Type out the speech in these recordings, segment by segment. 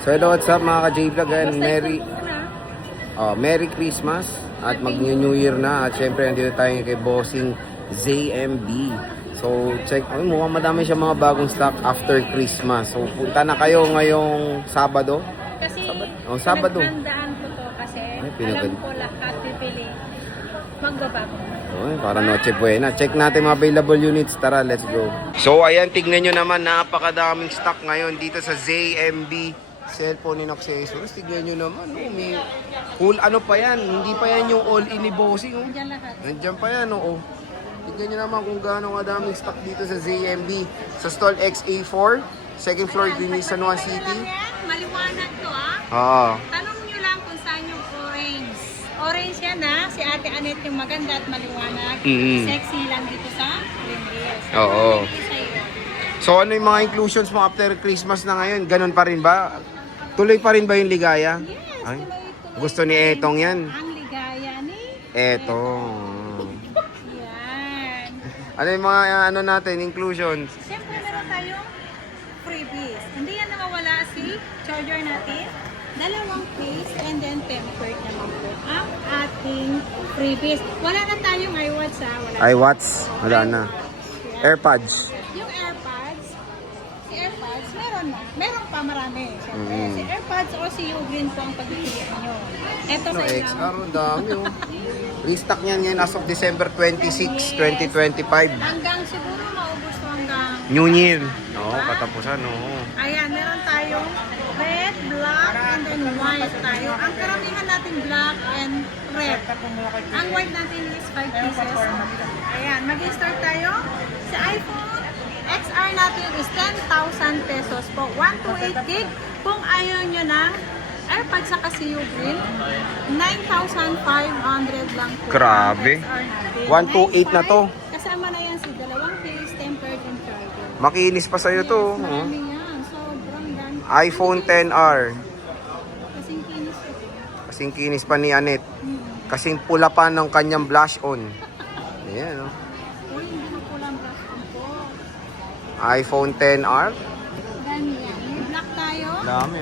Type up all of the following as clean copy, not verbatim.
So hello, what's up mga ka-J-Vlog and Merry Christmas at mag-New Year na. At syempre nandito tayo kay Bossing ZMB. So check, mukhang madami siya mga bagong stock after Christmas. So punta na kayo ngayong Sabado. Kasi Sabado. pinaghandaan ko to kasi alam ko lahat bibili magbabago. Para Noche Buena. Check natin mga available units. Tara, let's go. So ayan, tignan nyo naman, napakadaming stock ngayon dito sa ZMB. Cellphone and accessories. Tignan nyo naman. May cool ano pa yan. Hindi pa yan yung all-in ni Bossing. Nandiyan lahat. Nandiyan pa yan. Tignan nyo naman kung gaano kadaming stock dito sa ZMB. Sa stall XA4. Second floor din ni San Juan City. Maliwanag to Tanong nyo lang kung saan yung orange. Orange yan si Ate Annette yung maganda at maliwanag. Sexy lang dito sa Greenhills. Oo. So ano yung mga inclusions mo after Christmas na ngayon? Ganun pa rin ba? Tuloy pa rin ba yung ligaya? Yes, Ay, tuloy. gusto ni Etong yan. Ang ligaya ni Etong. Yan. Ano yung mga ano natin, inclusions? Siyempre meron tayong freebies. Hindi yan nawawala si charger natin. Dalawang case and then tempered naman po ang ating freebies. Wala na tayong iWatch Wala iWatch? Wala na. Yan. AirPods? Yung AirPods, si AirPods, meron na. Meron pa marami. Siyempre, si AirPods o si Ugreen po ang pagpipilian nyo. Ito sa XR, ang dami Restock niyan ngayon as of December 26, 2025. Hanggang siguro maubos to hanggang New Year. Katapusan, Ayan, meron tayong red, black, and then white tayo. Ang karamihan natin black and red. Ang white natin is 5 pieces. Ayan, mag-start tayo. Sa iPhone XR natin is 10,000 pesos po. 128 gig. Kung ayaw nyo ng AirPods sa kasi Ugreen, 9,500 lang po. Grabe. 128 na to. Kasama na yan si dalawang case, tempered and charger. Makinis pa sa'yo to. Marami yan. Sobrang dami. iPhone 10R. Kasing kinis ko. Kasing kinis pa ni Annette. Kasing pula pa ng kanyang blush on. Ayan, Uy, hindi na pulang brush on po. iPhone 10R. Dami yan. May black tayo. Dami,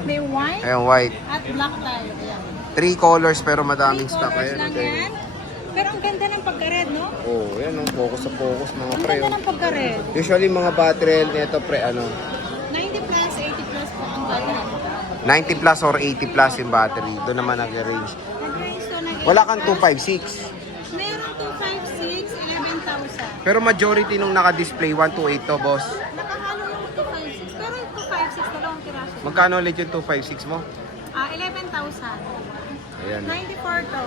May white. Ayan, white. At black tayo. Ayan. 3 colors pero madaming 3 stock. colors Ayan, lang yan. Pero ang ganda ng pagka-red, no? Ayan, focus sa focus mga Ang pre. ganda ng pagka-red. Usually mga battery health nito pre, 90 plus, 80 plus po ang battery. 90 plus or 80 plus yung battery. Doon naman nag-range. Nag-range to ng Wala 80 kang plus. 256. Meron 256, 11,000. Pero majority nung naka-display 128 to, boss. Nakahalo yung 256. Pero yung 256, dalawang piraso. Magkano ulit yung 256 mo? 11,000. Ayan. 94 to.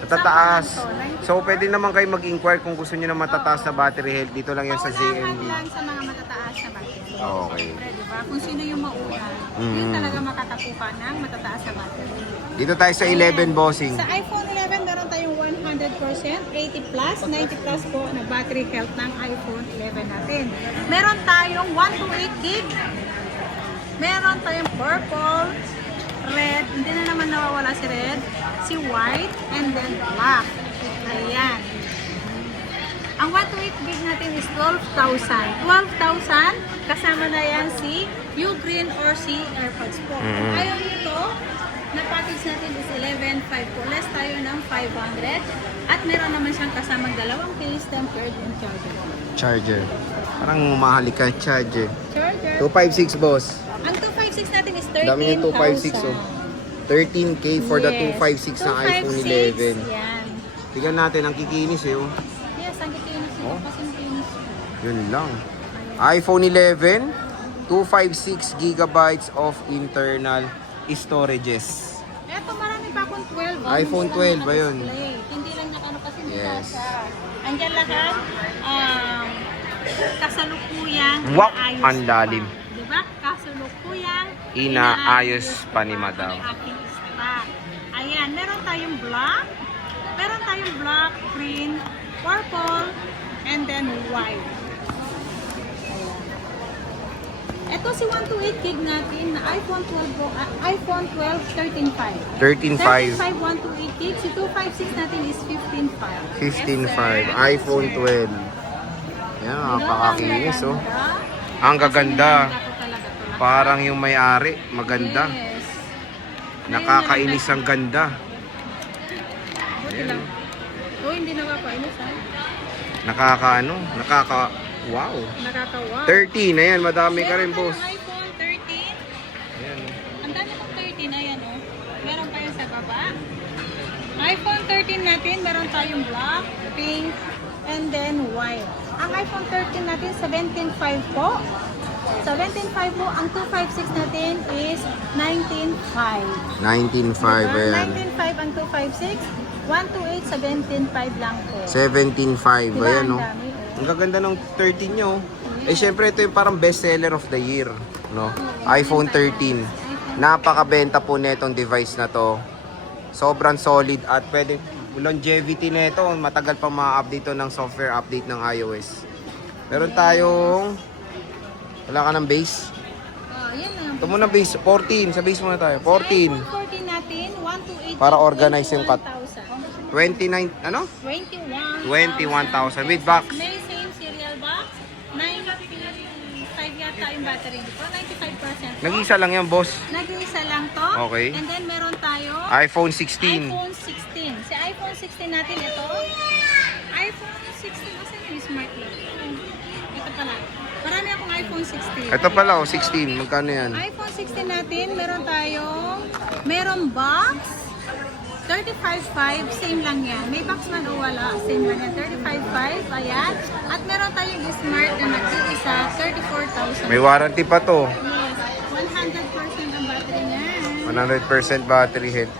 Matataas. Sa phone to, So, pwede naman kayo mag-inquire kung gusto nyo na matataas na battery health. Dito lang yan sa paunahan ZMB. lang sa mga matataas na battery. Okay. Siyempre, diba? Kung sino yung mauna, yun talaga makakakuha ng matataas na battery. Dito tayo sa 11 bossing. Sa iPhone 11, meron tayong 100%, 80 plus, 90 plus po na battery health ng iPhone 11 natin. Meron tayong 128 gig. Meron tayong purple, red, hindi na naman nawawala si red, si white, and then black. Ayan. Ang 128 gig natin is 12,000. 12,000, kasama na yan si Ugreen or si AirPods po. Kung ayaw nito, na package natin is 11,500 po. Less tayo ng 500. At meron naman siyang kasamang dalawang case, tempered and charger. Charger. Parang mahali ka, charger. Charger. 256 boss. Ang 256 natin is 13,000. Dami yung 256 13K for the 256 na iPhone 11. Yan. Tignan natin, ang kikinis Yes, ang kikinis ito. Kasing kinis. Yun lang. iPhone 11, 256 gigabytes of internal storages. Eto, marami pa akong 12. iPhone 12 ba yun? Hindi lang nakano kasi Yes. Andyan lahat. Kasalukuyang Wow, inaayos ang lalim. pa. Diba? Kasalukuyang Inaayos pa ni Madam. ang aking stock. Ayan, meron tayong black. Meron tayong black, green, purple, and then white. Ito si 128 gig natin na iPhone 12 Pro, iPhone 12 13.5. 13.5. 13.5 128 gig. Si 256 natin is 15.5. 15.5. iPhone 12. Yan, napakakinis, oh. Ganda. Ang gaganda. Kasi talaga to lahat. Parang yung may-ari, maganda. Yes. Nakakainis ang ganda. Buti lang. Oh, hindi nakakainis ha. Wow. Nakakawa. 13, ayan, madami ka rin, Meron boss. tayong iPhone 13. Ayan, Ang dami kong 13, ayan oh. Meron pa yan sa baba. iPhone 13 natin, meron tayong black, pink, and then white. Ang iPhone 13 natin, 17.5 po. 17.5 po. Ang 256 natin is 19.5. 19.5, ayan. 19.5 ang 256. 128, 17.5 lang po. 17.5, Diba, ayan, ang no? dami, oh. Ang gaganda ng 13 nyo. Eh, syempre, ito yung parang bestseller of the year, no? iPhone 13. Napakabenta po netong device na to. Sobrang solid at pwede, longevity nito, matagal pa ma-update to ng software update ng iOS. Meron tayong, wala ka ng base? Oh, yan na. Ito muna base, 14. Sa base muna tayo, 14. iPhone 14 natin, 128. Para organize yung cut. 21,000. 29, ano? 21,000 with box. May same serial box. 95 yata yung battery. Di ba? 95%. Nag-isa lang yan, boss. Nag-iisa lang to. Okay. And then meron tayo iPhone 16. iPhone 16. Si iPhone 16 natin ito. iPhone 16. Asan yung smart lock? Ito pala. Marami akong iPhone 16. Ito pala, oh, 16. Magkano yan? iPhone 16 natin, meron box, 35.5, same lang yan. May box man o wala, same lang yan. 35.5, ayan. At meron tayong smart na nag-iisa, 34,000. May warranty pa to. Yes, 100% ang battery niya. 100% battery health.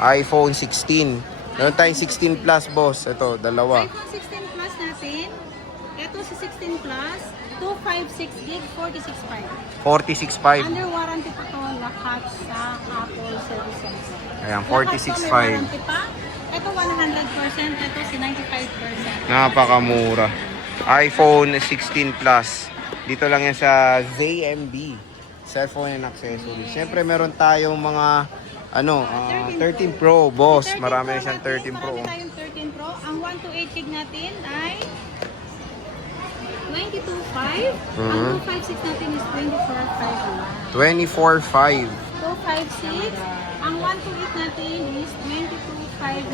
iPhone 16. Meron tayong 16 Plus, boss. Ito, dalawa. iPhone 16 Plus natin, ito si 16 Plus, 256 gig, 46.5. 46.5. Under warranty pa to lahat sa Apple Service Center. Ayan, Lahat to may 46.5. warranty pa. Ito 100%, ito si 95%. Napakamura. iPhone 16 Plus. Dito lang yan sa ZMB. Cellphone and accessories. Siyempre, meron tayong mga 13 Pro, boss. 13 Marami na Pro siyang natin, 13 Pro. Marami tayong 13 Pro. Ang 128 gig natin ay 92.5. Ang 256 natin is 24.5 lang. 24.5. 256. Ang 128 natin is 22.5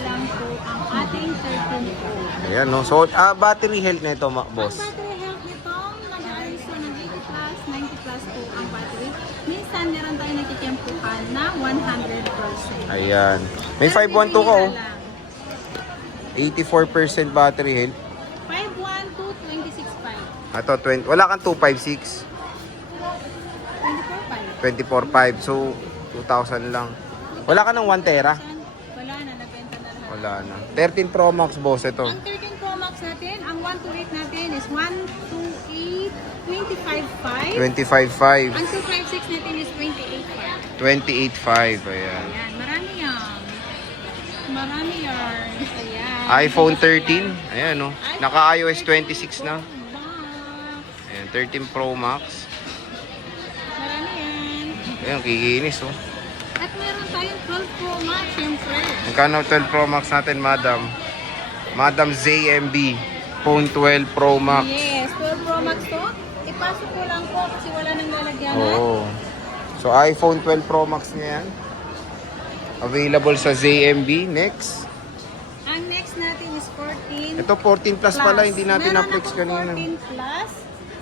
lang po ang ating 13 Pro. Ayan, no? So, battery health nito, boss. Ang battery health nitong nag-aalis ng 80 plus, 90 plus po ang battery. Minsan meron tayong nagkikyempuhan na 100%. Ayan. May 512 ka, oh. 84% battery health. 512, 26.5. Ito, 20. Wala kang 256. 24.5. 24.5. So, 2,000 lang. Wala ka ng 1 tera? Wala na, nabenta na lahat. Wala na. 13 Pro Max, boss, ito. Ang 13 Pro Max natin, ang 128 natin is 128, 25.5. 25.5. Ang 256 natin is 28.5. 28.5. Ayan. Ayan, marami yan. Marami yan. Ayan. iPhone 13. Ayan, no? Naka iOS 26 na. Box. Ayan, 13 Pro Max. Marami yan. Ayan, kikinis, oh. At meron tayong 12 Pro Max, syempre. Magkano 12 Pro Max natin, madam? Madam ZMB. Phone 12 Pro Max. Yes, 12 Pro Max to. Ipasok ko lang po kasi wala nang lalagyanan. Oo. So, iPhone 12 Pro Max niya yan. Available sa ZMB. Next. Ang next natin is 14 Ito, 14 Plus pala. Hindi natin Meron na-flex akong kanina. 14 Plus.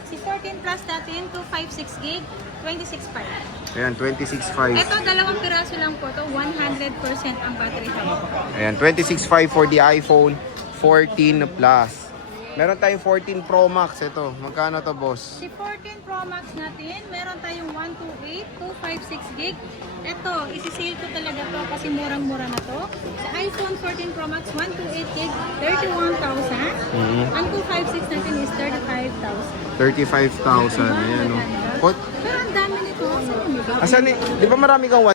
Si 14 Plus natin, 256 gig, 26.5. Ayan, 26.5. Ito, dalawang piraso lang po to 100% ang battery health. Ayan, 26.5 for the iPhone 14 Plus. Meron tayong 14 Pro Max. Ito, magkano to, boss? Si 14 Pro Max natin, meron tayong 128, 256 gig. Ito, isi-sale ko talaga to kasi murang-mura na to. Sa iPhone 14 Pro Max, 128 gig, 31,000. Ang 256 natin is 35,000. 35,000. Ayan, no? Pero ang dami nito. Saan yung iba? Asan, di ba marami kang